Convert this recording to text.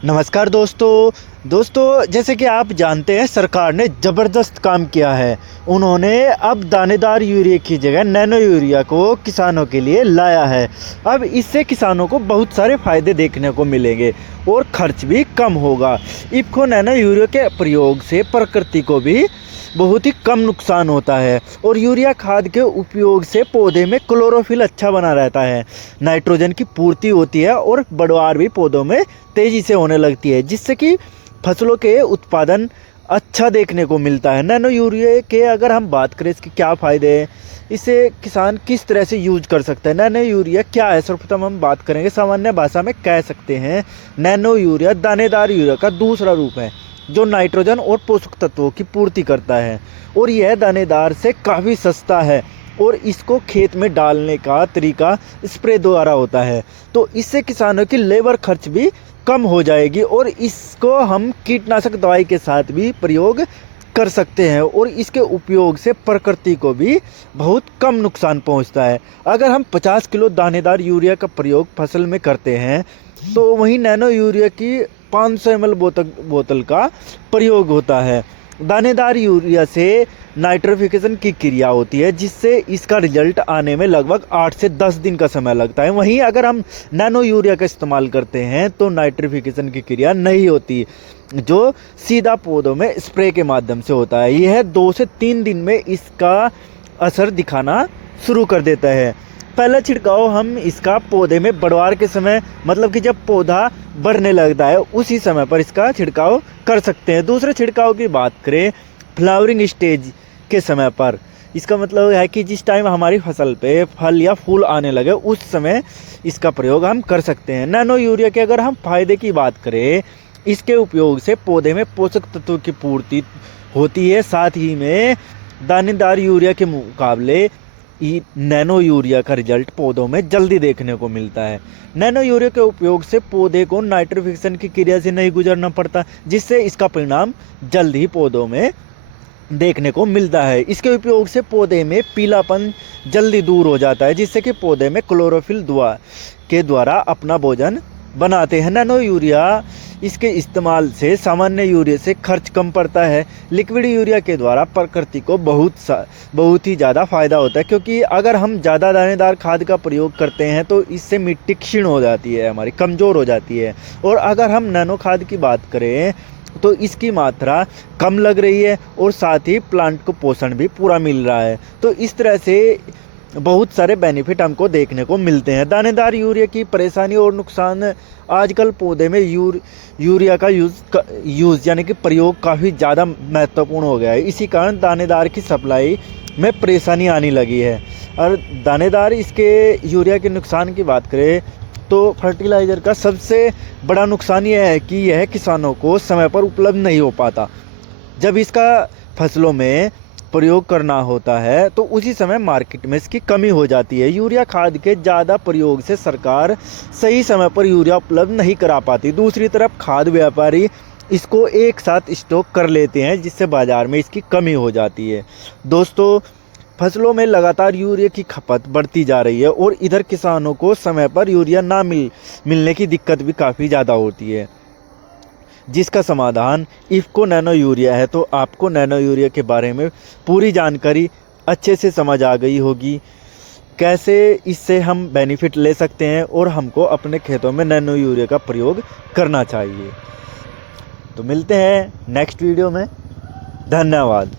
नमस्कार दोस्तों जैसे कि आप जानते हैं सरकार ने ज़बरदस्त काम किया है। उन्होंने अब दानेदार यूरिया की जगह नैनो यूरिया को किसानों के लिए लाया है। अब इससे किसानों को बहुत सारे फ़ायदे देखने को मिलेंगे और खर्च भी कम होगा। इफ़को नैनो यूरिया के प्रयोग से प्रकृति को भी बहुत ही कम नुकसान होता है और यूरिया खाद के उपयोग से पौधे में क्लोरोफिल अच्छा बना रहता है, नाइट्रोजन की पूर्ति होती है और बढ़वार भी पौधों में तेज़ी से होने लगती है, जिससे कि फसलों के उत्पादन अच्छा देखने को मिलता है। नैनो यूरिया के अगर हम बात करें इसके क्या फ़ायदे हैं, इसे किसान किस तरह से यूज कर सकते हैं, नैनो यूरिया क्या है, सर्वप्रथम हम बात करेंगे। सामान्य भाषा में कह सकते हैं नैनो यूरिया दानेदार यूरिया का दूसरा रूप है जो नाइट्रोजन और पोषक तत्वों की पूर्ति करता है और यह दानेदार से काफ़ी सस्ता है और इसको खेत में डालने का तरीका स्प्रे द्वारा होता है, तो इससे किसानों की लेबर खर्च भी कम हो जाएगी और इसको हम कीटनाशक दवाई के साथ भी प्रयोग कर सकते हैं और इसके उपयोग से प्रकृति को भी बहुत कम नुकसान पहुंचता है। अगर हम 50 किलो दानेदार यूरिया का प्रयोग फसल में करते हैं तो वहीं नैनो यूरिया की 500 ml बोतल का प्रयोग होता है। दानेदार यूरिया से नाइट्रिफिकेशन की क्रिया होती है जिससे इसका रिजल्ट आने में लगभग 8 से 10 दिन का समय लगता है। वहीं अगर हम नैनो यूरिया का इस्तेमाल करते हैं तो नाइट्रिफिकेशन की क्रिया नहीं होती, जो सीधा पौधों में स्प्रे के माध्यम से होता है। यह 2 से 3 दिन में इसका असर दिखाना शुरू कर देता है। पहला छिड़काव हम इसका पौधे में बढ़वार के समय, मतलब कि जब पौधा बढ़ने लगता है उसी समय पर इसका छिड़काव कर सकते हैं। दूसरे छिड़काव की बात करें फ्लावरिंग स्टेज के समय पर, इसका मतलब है कि जिस टाइम हमारी फसल पे फल या फूल आने लगे उस समय इसका प्रयोग हम कर सकते हैं। नैनो यूरिया के अगर हम फायदे की बात करें, इसके उपयोग से पौधे में पोषक तत्वों की पूर्ति होती है, साथ ही में दानेदार यूरिया के मुकाबले नैनो यूरिया का रिजल्ट पौधों में जल्दी देखने को मिलता है। नैनो यूरिया के उपयोग से पौधे को नाइट्रिफिकेशन की क्रिया से नहीं गुजरना पड़ता, जिससे इसका परिणाम जल्द ही पौधों में देखने को मिलता है। इसके उपयोग से पौधे में पीलापन जल्दी दूर हो जाता है, जिससे कि पौधे में क्लोरोफिल के द्वारा अपना भोजन बनाते हैं। नैनो यूरिया इसके इस्तेमाल से सामान्य यूरिया से खर्च कम पड़ता है। लिक्विड यूरिया के द्वारा प्रकृति को बहुत ही ज़्यादा फ़ायदा होता है, क्योंकि अगर हम ज़्यादा दानेदार खाद का प्रयोग करते हैं तो इससे मिट्टी क्षीण हो जाती है, हमारी कमज़ोर हो जाती है। और अगर हम नैनो खाद की बात करें तो इसकी मात्रा कम लग रही है और साथ ही प्लांट को पोषण भी पूरा मिल रहा है। तो इस तरह से बहुत सारे बेनिफिट हमको देखने को मिलते हैं। दानेदार यूरिया की परेशानी और नुकसान, आजकल पौधे में यूरिया का यूज़ यानी कि प्रयोग काफ़ी ज़्यादा महत्वपूर्ण हो गया है। इसी कारण दानेदार की सप्लाई में परेशानी आने लगी है। और दानेदार इसके यूरिया के नुकसान की बात करें तो फर्टिलाइज़र का सबसे बड़ा नुकसान यह है कि यह किसानों को समय पर उपलब्ध नहीं हो पाता। जब इसका फसलों में प्रयोग करना होता है तो उसी समय मार्केट में इसकी कमी हो जाती है। यूरिया खाद के ज़्यादा प्रयोग से सरकार सही समय पर यूरिया उपलब्ध नहीं करा पाती। दूसरी तरफ खाद व्यापारी इसको एक साथ स्टॉक कर लेते हैं, जिससे बाज़ार में इसकी कमी हो जाती है। दोस्तों, फसलों में लगातार यूरिया की खपत बढ़ती जा रही है और इधर किसानों को समय पर यूरिया ना मिलने की दिक्कत भी काफ़ी ज़्यादा होती है, जिसका समाधान इफ़को नैनो यूरिया है। तो आपको नैनो यूरिया के बारे में पूरी जानकारी अच्छे से समझ आ गई होगी, कैसे इससे हम बेनिफिट ले सकते हैं और हमको अपने खेतों में नैनो यूरिया का प्रयोग करना चाहिए। तो मिलते हैं नेक्स्ट वीडियो में। धन्यवाद।